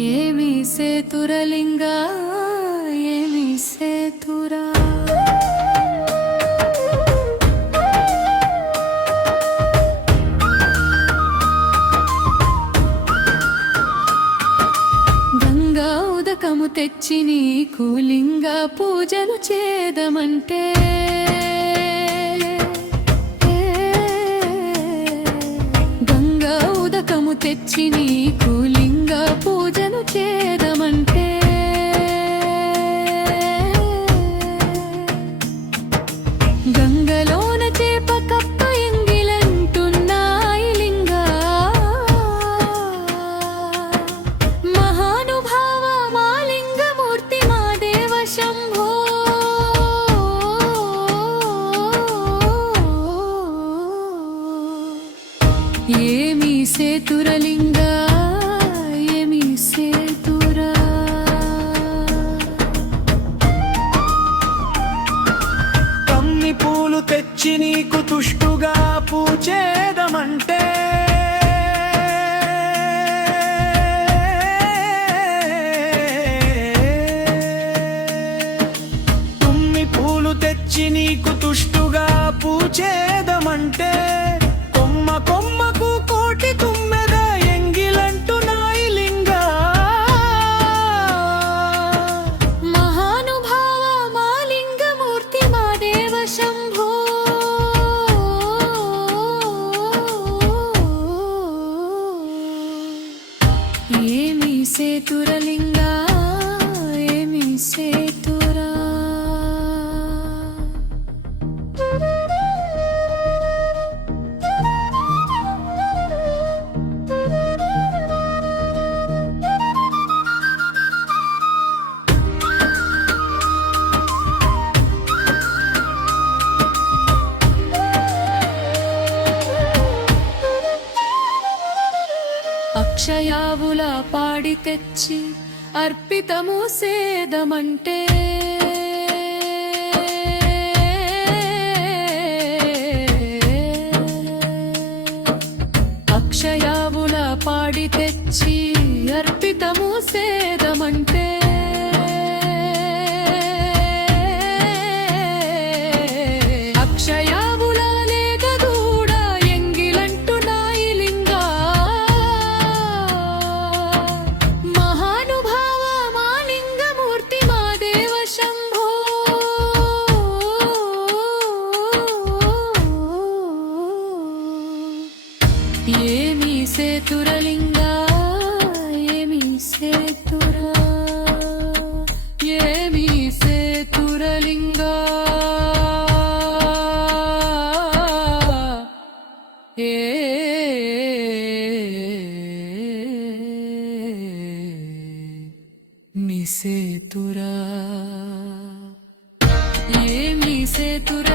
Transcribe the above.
ఏమి సేతురలింగా ఏమి సేతురా గంగా ఉదకము తెచ్చి నీకు లింగ పూజలు చేదమంటే గంగా ఉదకము తెచ్చి నీకు లింగ పూజను చేదమంటే గంగలోన చేప కప్ప ఎంగిలంటున్నాయి లింగా మహానుభావ మా లింగమూర్తి మా దేవ శంభో ఏమి సేతురలింగా ఏమి సేతురా కమ్మి పూలు తెచ్చి నీకు తుష్టుగా పూచేదమంటే తుమ్మి పూలు తెచ్చి నీకు తుష్టుగా పూచేదమంటే కొమ్మ కొమ్మకు కోటి తుమ్మెద ఎంగిలంటున్నాయి లింగా మహానుభావ మా లింగమూర్తి మా దేవ శంభో ఏమి సేతురలింగా ఏమి సేతురా అక్షయావుల పాడి తెచ్చి అర్పితము సేదమంటే అక్షయావుల పాడి తెచ్చి అర్పితము సేదమంటే అక్షయావుల లేక కూడా ఎంగిలంటున్నాయి లింగా మహానుభావ మా లింగమూర్తి మా దేవ శంభో ఏమి సేతురలింగా ఏమి సేతురా ఏమి సేతురలింగా మీ సేతురా ఏమి సేతురా